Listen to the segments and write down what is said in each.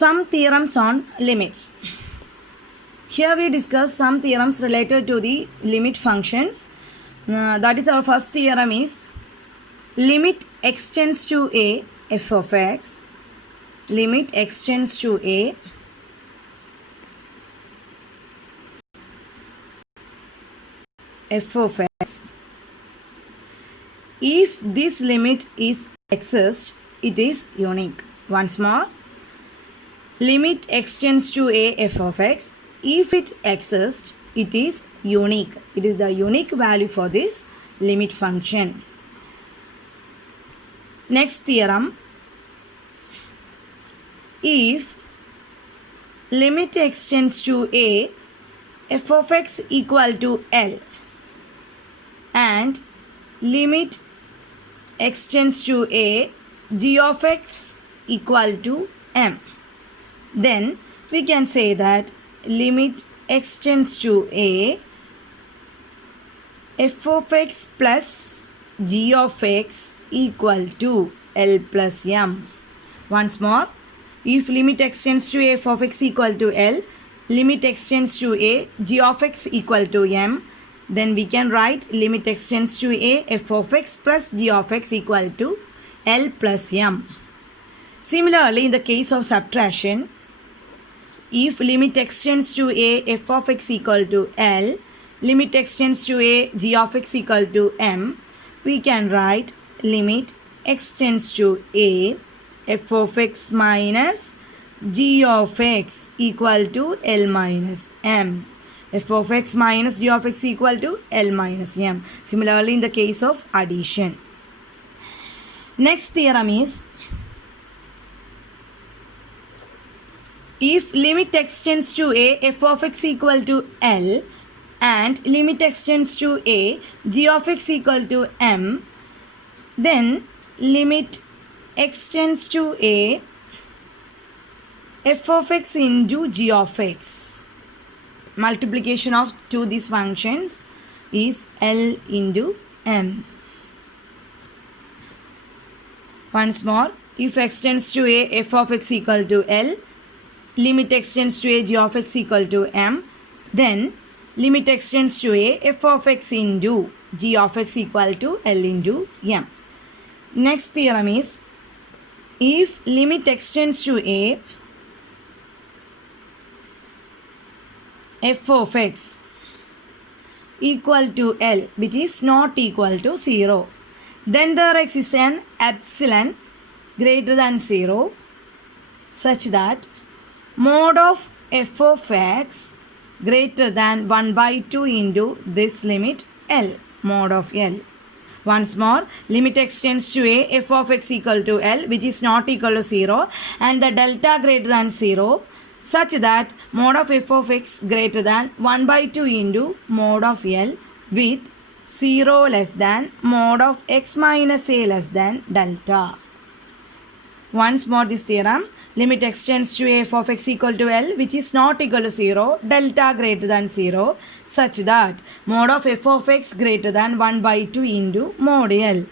Some theorems on limits. Here we discuss some theorems related to the limit functions. That is, our first theorem is limit extends to a f of x. Limit extends to a f of x. If this limit is exists, it is unique. Once more, limit extends to a f of x. If it exists, it is unique. It is the unique value for this limit function. Next theorem, if limit extends to a f of x equal to L and limit extends to a g of x equal to m, then we can say that limit extends to a f of x plus g of x equal to L plus m. Once more, if limit extends to a f of x equal to L, limit extends to a g of x equal to m, then we can write limit extends to a f of x plus g of x equal to L plus m. Similarly, in the case of subtraction, if limit extends to a f of x equal to L, limit extends to a g of x equal to m, we can write limit extends to a f of x minus g of x equal to L minus m. F of x minus g of x equal to L minus m. Similarly, in the case of addition. Next theorem is, if limit extends to a f of x equal to L and limit extends to a g of x equal to m, then limit extends to a f of x into g of x. Multiplication of two these functions is L into m. Once more, if extends to a f of x equal to L, limit extends to a g of x equal to m, then limit extends to a f of x into g of x equal to L into m. Next theorem is, if limit extends to a f of x equal to L, which is not equal to 0, then there exists an epsilon greater than 0 such that mod of f of x greater than 1 by 2 into this limit L, mod of L. Once more, limit extends to a f of x equal to L, which is not equal to 0, and the delta greater than 0 such that mod of f of x greater than 1 by 2 into mod of L with 0 less than mod of x minus a less than delta. Once more this theorem, limit extends to a f of x equal to L, which is not equal to 0, delta greater than 0, such that mod of f of x greater than 1 by 2 into mod L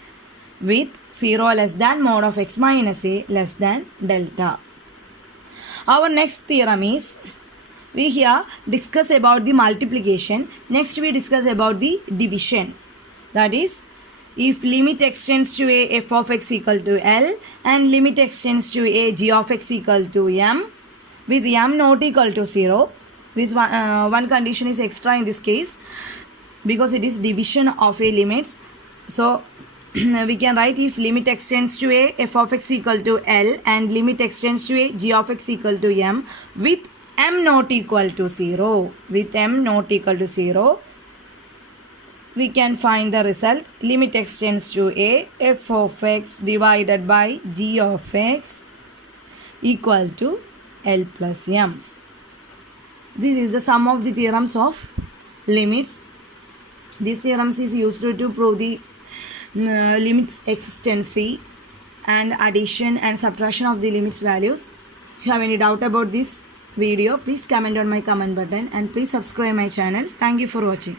with 0 less than mod of x minus a less than delta. Our next theorem is, we here discuss about the multiplication. Next we discuss about the division. That is, if limit extends to a f of x equal to L and limit extends to a g of x equal to m with m not equal to 0, with one condition is extra in this case because it is division of a limits. So we can write, if limit extends to a f of x equal to L and limit extends to a g of x equal to m with m not equal to 0, with m not equal to 0, we can find the result, limit extends to a f of x divided by g of x equal to L plus m. This is the sum of the theorems of limits. These theorems is used to prove the limits existency and addition and subtraction of the limits values. If you have any doubt about this video, please comment on my comment button and please subscribe my channel. Thank you for watching.